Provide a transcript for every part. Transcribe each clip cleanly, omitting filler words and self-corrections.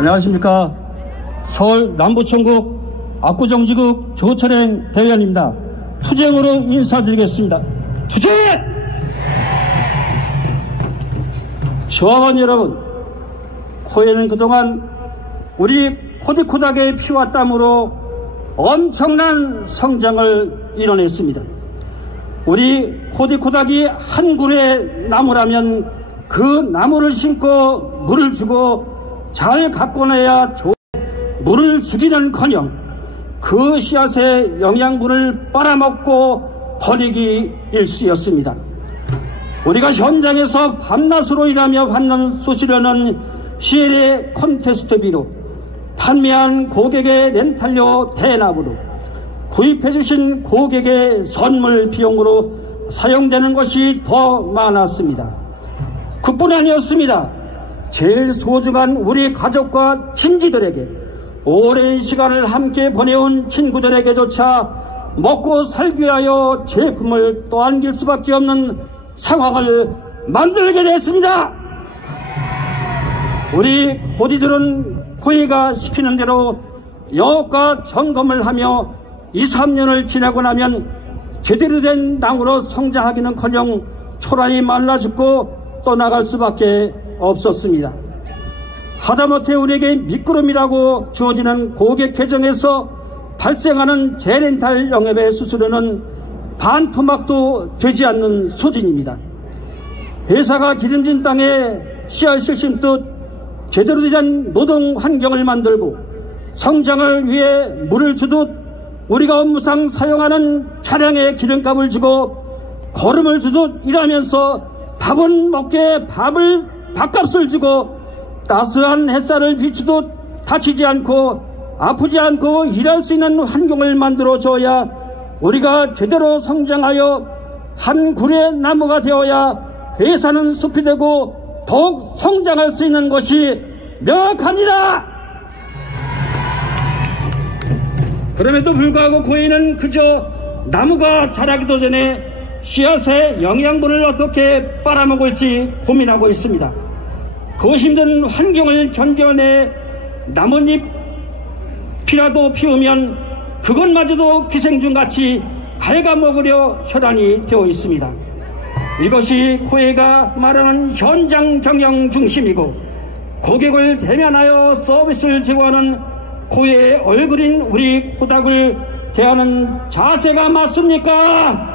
안녕하십니까. 서울 남부천국 압구정지구 조철행 대의원입니다. 투쟁으로 인사드리겠습니다. 투쟁! 저하원 여러분, 코웨이는 그동안 우리 코디코닥의 피와 땀으로 엄청난 성장을 이뤄냈습니다. 우리 코디코닥이 한 그루의 나무라면 그 나무를 심고 물을 주고 잘 가꿔내야 물을 주기는커녕 그 씨앗의 영양분을 빨아먹고 버리기 일쑤였습니다. 우리가 현장에서 밤낮으로 일하며 받는 수수료는 CLA 콘테스트비로, 판매한 고객의 렌탈료 대납으로, 구입해주신 고객의 선물 비용으로 사용되는 것이 더 많았습니다. 그뿐 아니었습니다. 제일 소중한 우리 가족과 친지들에게, 오랜 시간을 함께 보내온 친구들에게조차 먹고 살기 위하여 제품을 떠안길 수밖에 없는 상황을 만들게 됐습니다. 우리 코디들은 코웨이가 시키는 대로 영업과 점검을 하며 2, 3년을 지나고 나면 제대로 된 나무로 성장하기는커녕 초라히 말라 죽고 떠나갈 수밖에 없었습니다. 하다못해 우리에게 미끄럼이라고 주어지는 고객 계정에서 발생하는 재렌탈 영업의 수수료는 반토막도 되지 않는 수준입니다. 회사가 기름진 땅에 씨앗을 심듯 제대로 된 노동 환경을 만들고 성장을 위해 물을 주듯 우리가 업무상 사용하는 차량에 기름값을 주고 거름을 주듯 일하면서 밥은 먹게 밥값을 주고 따스한 햇살을 비추듯 다치지 않고 아프지 않고 일할 수 있는 환경을 만들어줘야 우리가 제대로 성장하여 한 그루의 나무가 되어야 회사는 숲이 되고 더욱 성장할 수 있는 것이 명확합니다. 그럼에도 불구하고 코웨이는 그저 나무가 자라기도 전에 씨앗의 영양분을 어떻게 빨아먹을지 고민하고 있습니다. 그 힘든 환경을 견뎌내 나뭇잎이라도 피우면 그것마저도 기생충같이 갉아먹으려 혈안이 되어 있습니다. 이것이 코웨이가 말하는 현장 경영 중심이고 고객을 대면하여 서비스를 제공하는 코웨이의 얼굴인 우리 코닥을 대하는 자세가 맞습니까?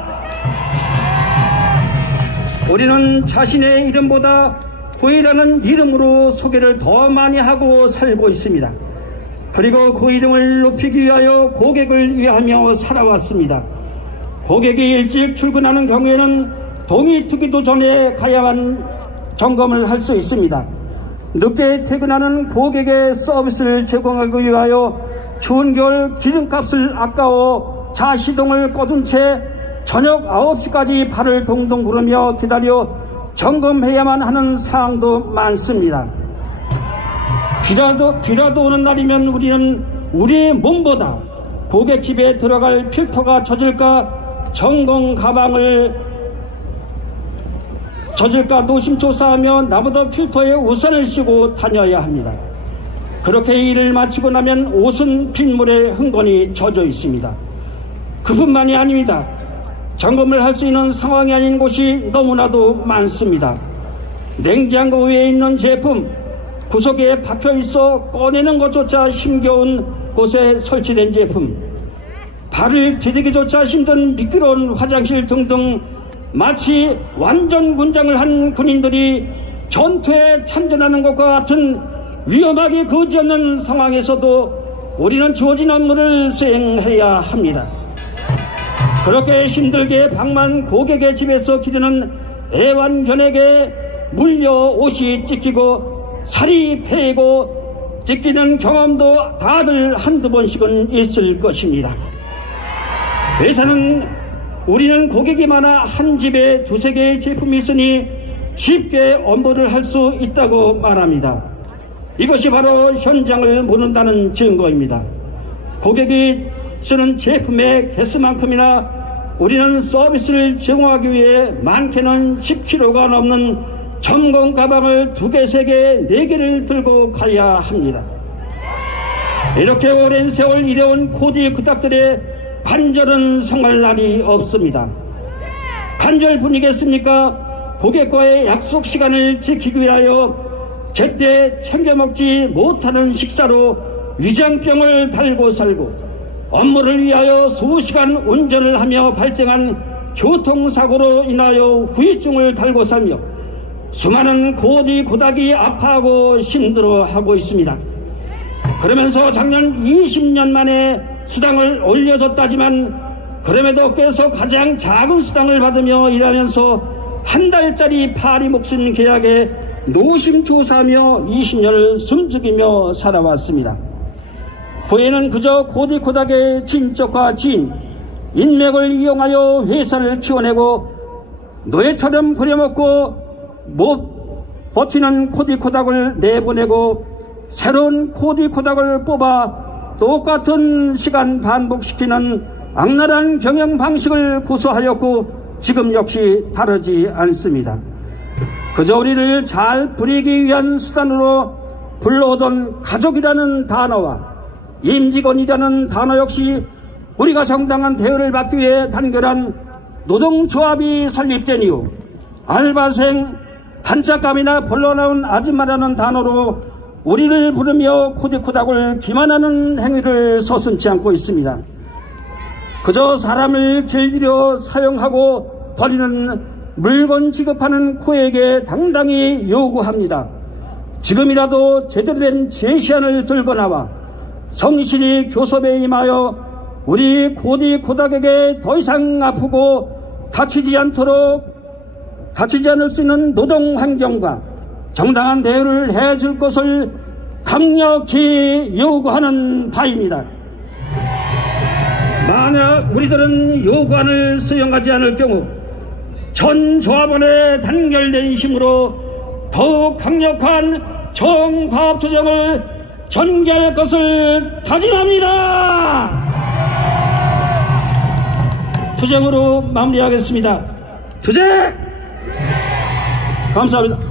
우리는 자신의 이름보다 코웨이라는 이름으로 소개를 더 많이 하고 살고 있습니다. 그리고 그 이름을 높이기 위하여 고객을 위하며 살아왔습니다. 고객이 일찍 출근하는 경우에는 동이 트기도 전에 가야만 점검을 할 수 있습니다. 늦게 퇴근하는 고객의 서비스를 제공하기 위하여 추운 겨울 기름값을 아까워 자시동을 꺼둔 채 저녁 9시까지 발을 동동 구르며 기다려 점검해야만 하는 사항도 많습니다. 비라도 오는 날이면 우리는 우리의 몸보다 고깃집에 들어갈 필터가 젖을까 점검 가방을 젖을까 노심초사하며 나보다 필터에 우산을 씌고 다녀야 합니다. 그렇게 일을 마치고 나면 옷은 빗물에 흥건히 젖어 있습니다. 그뿐만이 아닙니다. 점검을 할 수 있는 상황이 아닌 곳이 너무나도 많습니다. 냉장고 위에 있는 제품, 구석에 박혀 있어 꺼내는 것조차 힘겨운 곳에 설치된 제품, 발을 디디기조차 힘든 미끄러운 화장실 등등 마치 완전 군장을 한 군인들이 전투에 참전하는 것과 같은 위험하게 거지없는 상황에서도 우리는 주어진 업무를 수행해야 합니다. 그렇게 힘들게 방만 고객의 집에서 기르는 애완견에게 물려 옷이 찢기고 살이 패이고 찢기는 경험도 다들 한두 번씩은 있을 것입니다. 우리는 고객이 많아 한 집에 두세 개의 제품이 있으니 쉽게 업무를 할 수 있다고 말합니다. 이것이 바로 현장을 모른다는 증거입니다. 고객이 쓰는 제품의 개수만큼이나 우리는 서비스를 제공하기 위해 많게는 10kg가 넘는 점검 가방을 2개, 3개, 4개를 들고 가야 합니다. 이렇게 오랜 세월 일해온 고대 구닥들의 반절은 성할 날이 없습니다. 반절뿐이겠습니까? 고객과의 약속 시간을 지키기 위하여 제때 챙겨 먹지 못하는 식사로 위장병을 달고 살고, 업무를 위하여 수시간 운전을 하며 발생한 교통사고로 인하여 후유증을 달고 살며 수많은 고디 고닥이 아파하고 힘들어하고 있습니다. 그러면서 작년 20년 만에 수당을 올려줬다지만 그럼에도 께서 가장 작은 수당을 받으며 일하면서 한 달짜리 파리 목숨 계약에 노심초사하며 20년을 숨죽이며 살아왔습니다. 후에는 그저 고디 고닥의 진적과 진, 인맥을 이용하여 회사를 키워내고 노예처럼 부려먹고 못 버티는 고디 고닥을 내보내고 새로운 고디 고닥을 뽑아 똑같은 시간 반복시키는 악랄한 경영 방식을 고수하였고 지금 역시 다르지 않습니다. 그저 우리를 잘 부리기 위한 수단으로 불러오던 가족이라는 단어와 임직원이라는 단어 역시 우리가 정당한 대우를 받기 위해 단결한 노동조합이 설립된 이후 알바생, 한짝감이나 벌러나온 아줌마라는 단어로 우리를 부르며 코디코닥을 기만하는 행위를 서슴지 않고 있습니다. 그저 사람을 길들여 사용하고 버리는 물건 지급하는 코에게 당당히 요구합니다. 지금이라도 제대로 된 제시안을 들고 나와 성실히 교섭에 임하여 우리 고디 고닥에게 더 이상 아프고 다치지 않을 수 있는 노동 환경과 정당한 대우를 해줄 것을 강력히 요구하는 바입니다. 만약 우리들은 요구안을 수용하지 않을 경우 전 조합원의 단결된 힘으로 더욱 강력한 정과합투쟁을 전개할 것을 다짐합니다. 투쟁으로 마무리하겠습니다. 투쟁! 감사합니다.